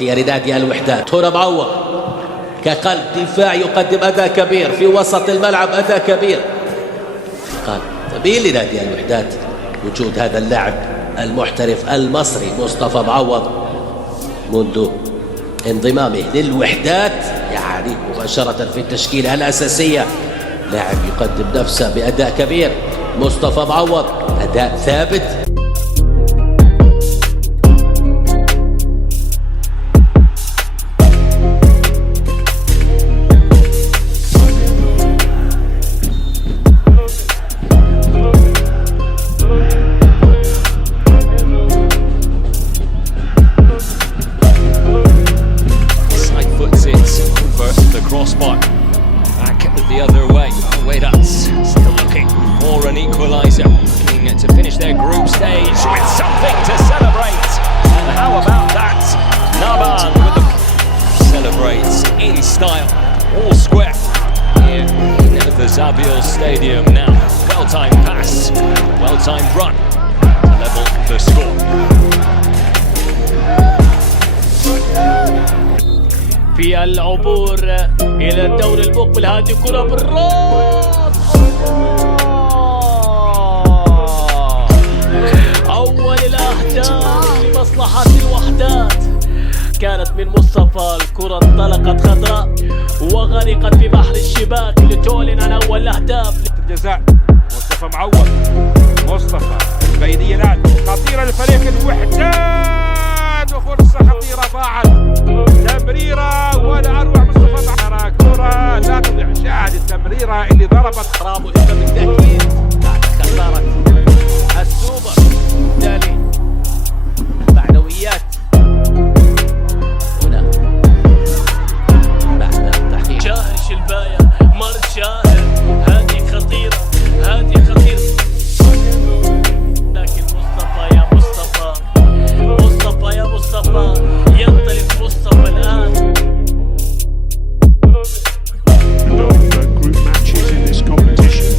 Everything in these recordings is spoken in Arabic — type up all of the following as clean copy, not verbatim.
هي لنادي الوحدات. هنا معوض كقلب دفاع يقدم أداء كبير في وسط الملعب، أداء كبير قلب جميل لنادي الوحدات وجود هذا اللاعب المحترف المصري مصطفى معوض منذ انضمامه للوحدات، يعني مباشرة في التشكيلة الأساسية لاعب يقدم نفسه بأداء كبير. مصطفى معوض أداء ثابت. Crossbar back the other way. Wydad still looking for an equaliser, looking to finish their group stage with something to celebrate. And how about that? Naban with the celebrates in style, all square here in the Zabil Stadium now. Well-timed pass, well-timed run to level the score. في العبور إلى الدور المقبل، هذه كرة بالراس، أول الأهداف لمصلحة الوحدات كانت من مصطفى. الكرة انطلقت خضراء وغرقت في بحر الشباك لتعلن عن أول الأهداف. الجزاء مصطفى معوض، مصطفى البينية الآن خطيرة لفريق الوحدات وفرصة خطيرة ضاعت، تمريرة ولا أروع مصطفى معوض، كرة لا تضيع. شاهد التمريرة اللي ضربت رامو إذا بالتأكيد بعد خسارة السوبر بالتالي معنويات هنا بعد التحقيق. شاهر شلباية مر شاهر، هذه خطيرة، هذه خطيرة، لكن مصطفى يا مصطفى، مصطفى يا مصطفى، ينطلق مصطفى الآن. Group matches in this competition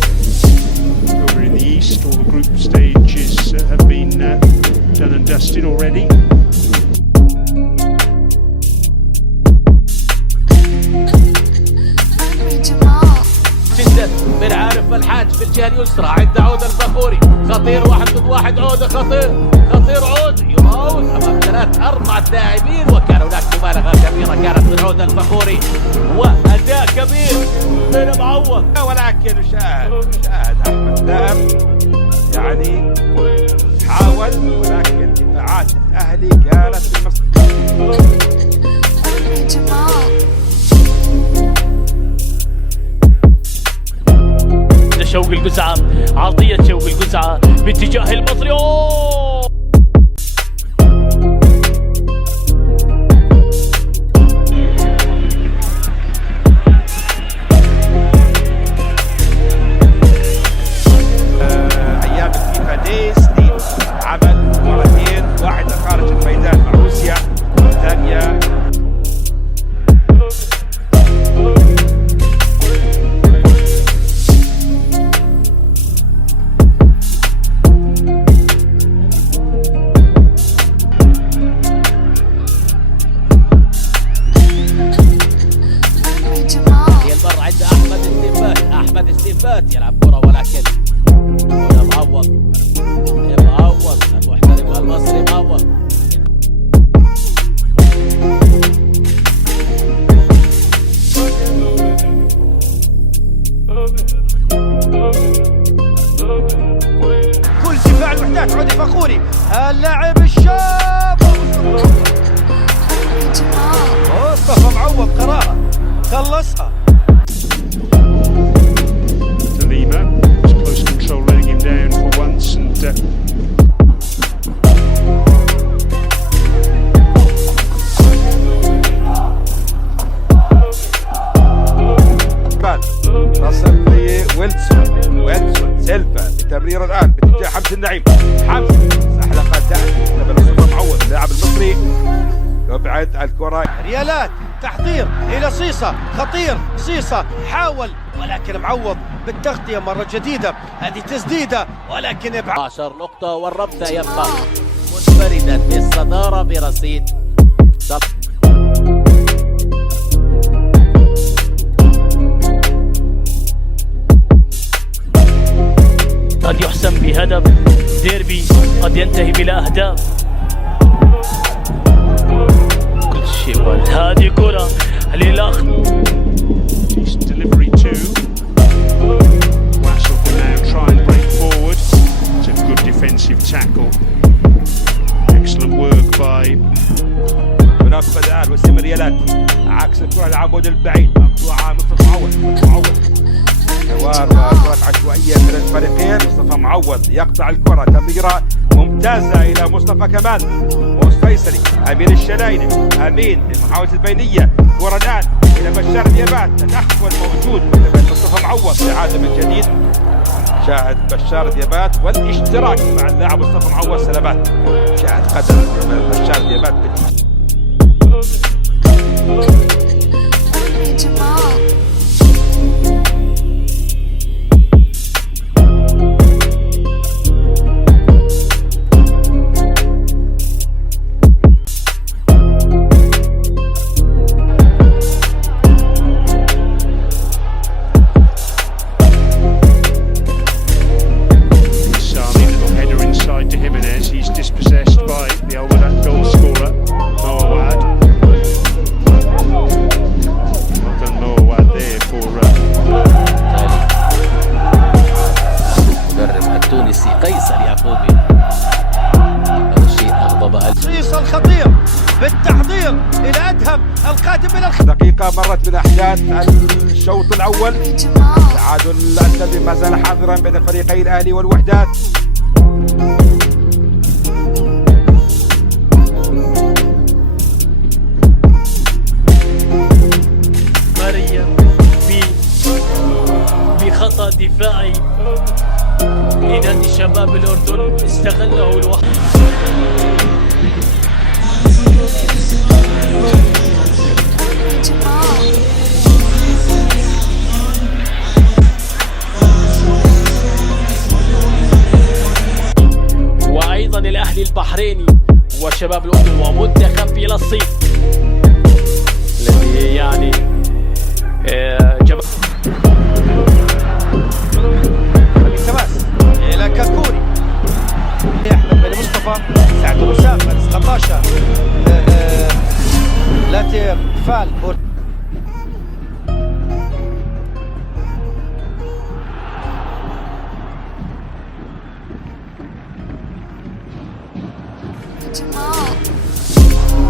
over in the east. All the group stages have been done and dusted already. جدا من عارف الحاج في الجهه اليسرى عند عوده الفخوري، خطير واحد ضد واحد، عوده خطير عوده يراوغ امام 3-4 لاعبين، وكان هناك مبالغه كبيره كانت من عوده الفخوري واداء كبير من معوض. ولكن شاهد احمد لاعب يعني حاول، ولكن دفاعات الاهلي كانت في شوقي القزعة، عطية شوقي القزعة باتجاه المصري. ايام الفيفا ديز عمل مرتين، واحدة خارج الميدان مع روسيا، والثانية أحمد استيفات يلعب كرة، ولكن هنا معوض المحترف المصري معوض. كل دفاع الوحدات عودي فخوري، اللاعب الشاب مصطفى معوض، قرارة خلصها. Lima, it's close control, letting him down for once, and تصل لويلسون سيلفا بتمرير الان باتجاه حمد النعيم، حمد زحلقه تأتي مصطفى معوض اللاعب المصري، يبعد الكرة. ريالات تحضير إلى صيصة، خطير صيصة حاول، ولكن معوض بالتغطية مرة جديدة، هذه تسديدة ولكن 10 نقطة، والربطة يبقى منفردا بالصدارة برصيد قد يحسم بهدف، ديربي قد ينتهي بلا أهداف. كل شيء ورد. هذه كرة للأخ His delivery too. Wassel can now try and break forward. It's a good defensive tackle. Excellent work by منافسة الآن وسم ريالات عكس الكرة العمود البعيد مقطوعة مصطفى معوض حوار وكرة عشوائية من الفريقين. مصطفى معوض يقطع الكرة، تمريرة ممتازة إلى مصطفى كمال، موس فيصلي، أمين الشلايني، أمين للمحاولة البينية، كرة الآن إلى بشار ديابات، تدخل موجود بين مصطفى معوض، إعادة من جديد. شاهد بشار ديابات والاشتراك مع اللاعب مصطفى معوض سلامات. شاهد قدم بشار ديابات الخطير بالتحضير إلى أدهم القادم من دقيقة مرت من أحداث الشوط الأول. تعادل الذي ما زال حاضرا بين الفريقين الأهلي والوحدات. ماريا بخطأ دفاعي لنادي شباب الأردن استغله الوحدة. وأيضا الأهلي البحريني وشباب الأردن ومنتخب فلسطين الذي يعني جبل التماس إلى كاكوري، أحمد بن مصطفى، سعد وسام، خطاشة، لاتير فال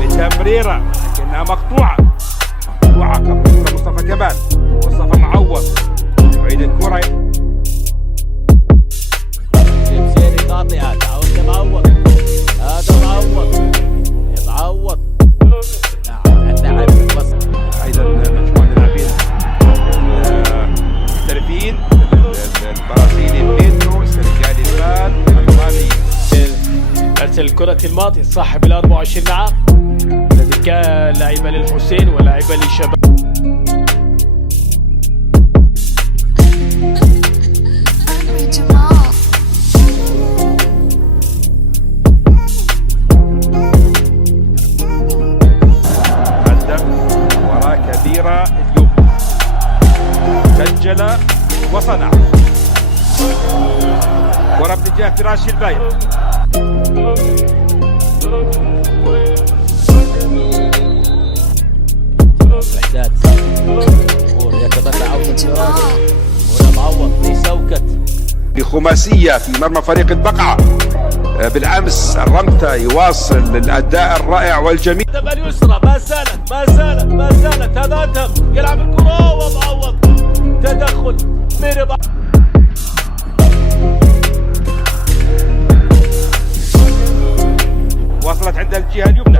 بتمريرة لكنها مقطوعة كرة مصطفى كمال، مصطفى معوض يعيد الكرة سيري قاطعة، تعود معوض، هذا معوض اللاعب بس. أيضا مجموعة اللاعبين المحترفين البرازيلي بيدرو، السنغالي فال، الألماني أرسل الكرة الماضي صاحب ال 24 عام الذي كان لاعبا للحسين ولاعبا للشباب. قدم مباراة كبيرة اليوم، سجل وصنع كرة باتجاه فراش البايع. الوحدات يتبنى عودة الفراش، هنا معوض لسوكت بخماسية في مرمى فريق البقعة. بالأمس الرمتة يواصل الأداء الرائع والجميل. اليسرى ما زالت هذا أدهم يلعب الكرة ومعوض تدخل من وصلت عند الجهة اليمنى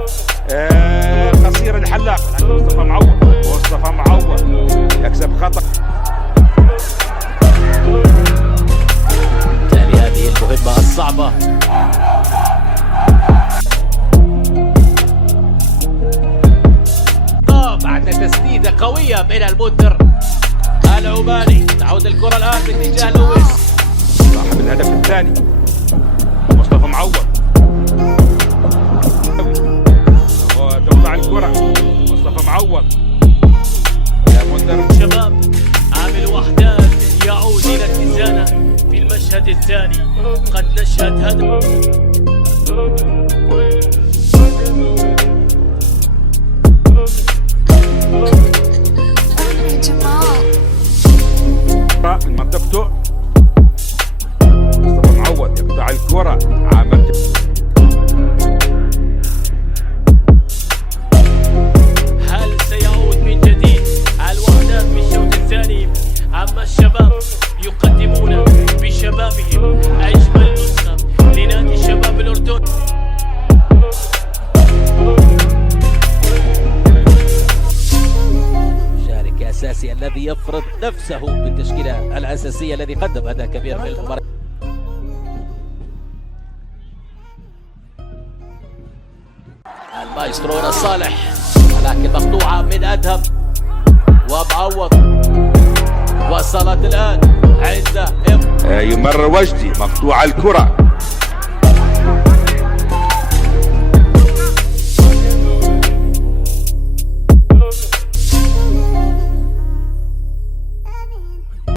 قصير الحلاق، مصطفى معوض يكسب خطأ. بالتالي هذه المهمة الصعبة. بعد تسديدة قوية من المنذر العماني، تعود الكرة الآن باتجاه لويس صاحب الهدف الثاني مصطفى معوض، وتقطع الكرة مصطفى معوض يا منذر. شباب عامل وحدات يعود إلى اتزانه في المشهد الثاني. شد هدف من منطقته. مصطفى معوض يقطع الكرة. عامر هل سيعود من جديد على الوحدات في الشوط الثاني؟ أما الشباب يقدمون بشبابهم أجمل نسخة لنادي الشباب الأردني. شارك أساسي الذي يفرض نفسه بالتشكيلة الأساسية، الذي قدم أداء كبير في المباراة. المايسترو إلى صالح، ولكن مقطوعة من أدهم ومعوض. وصلت الآن عند يمرر وجدي. مقطوع الكرة.